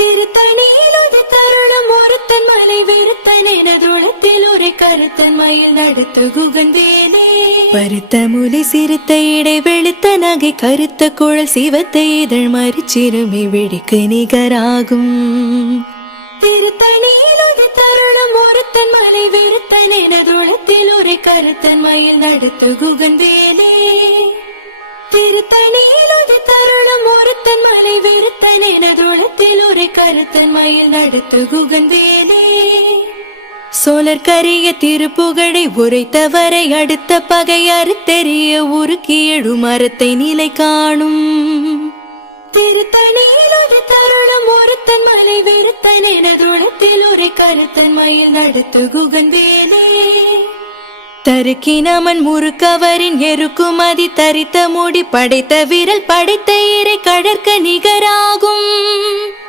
திருத்தணியிலுது தருணம் ஒருத்தன் மலை வெறுத்தன் எனதுளத்தில் ஒரு கருத்தன் மயில் நடத்து குகந்தேனே. பருத்த முலை சிறுத்த இடை வெளுத்த நகை கருத்த குழல் சிவத்த இதழ் மறிச்சிறுமி வெடிக்கு நிகராகும். திருத்தணியிலுது தருணம் ஒருத்தன் மலை வெறுத்தன் எனதுளத்தில் ஒரு கருத்தன் மயில் நடத்து குகந்தேனே. திருத்தணியிலுது தருணம் ஒருத்தன் மலை வெறுத்தன் எனதுளத்தில் ஒரு கருத்தன் மயில் நடத்து குகந்தேனே. சோழர் கரிய திருப்புகழை உரைத்தவரை அடுத்த பகை அறுத்தெறிய உருக்கி எழு மரத்தை நிலை காணும். திருத்தணியிலுது தருணம் ஒருத்தன் மலை வெறுத்தன் எனதுளத்தில் ஒரு கருத்தன் மயில் நடத்து குகந்தேனே. தருக்கினமன் முறுக்கவரின் எருக்குமதி தரித்த முடி படைத்த விரல் படைத்த இறை கடற்க நிகராகும்.